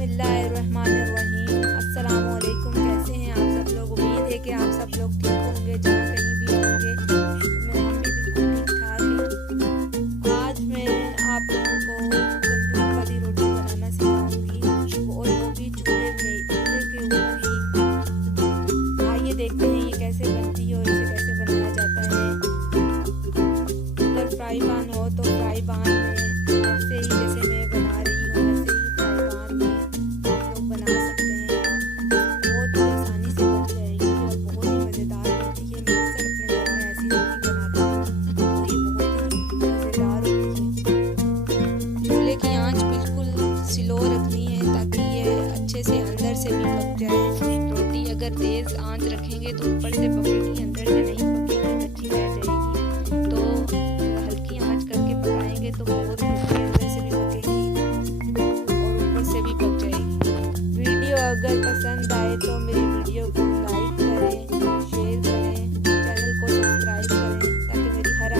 बिस्मिल्लाहिर्रहमानिर्रहीम। अस्सलामुअलैकुम। कैसे हैं आप सब लोग? उम्मीद है कि आप सब लोग ठीक होंगे, जहाँ कहीं भी होंगे। हम भी बिल्कुल ठीक ठाक हैं। आज मैं आप लोगों को तंदूर वाली रोटी बनाना सिखाऊंगी, और वो भी चूल्हे के ऊपर ही। आइए देखते हैं ये कैसे बनती है और इसे कैसे बनाया जाता है। अगर फ्राई पैन हो तो फ्राई पैन में ऐसे ही जैसे मैं बना रही हूँ, ऐसे ही फ्राई पैन में आप लोग बना सकते हैं। बहुत ही आसानी से बन जाएगी और बहुत ही मज़ेदार बनती है। मैं अक्सर अपने घर में ऐसी रोटी बनाती हूँ, तो ये बहुत ही मज़ेदार होती है। चूल्हे की आंच बिल्कुल स्लो रखनी है ताकि ये अच्छे से अंदर से भी पक जाए। रोटी अगर तेज़ आंच रखेंगे तो ऊपर से पकेगी, अंदर से नहीं पकेगी, कच्ची रह जाएगी। तो हल्की आंच करके पकाएंगे तो बहुत रोटी अंदर से भी पकेगी और ऊपर से भी पक जाएगी। वीडियो अगर पसंद आए तो मेरी वीडियो को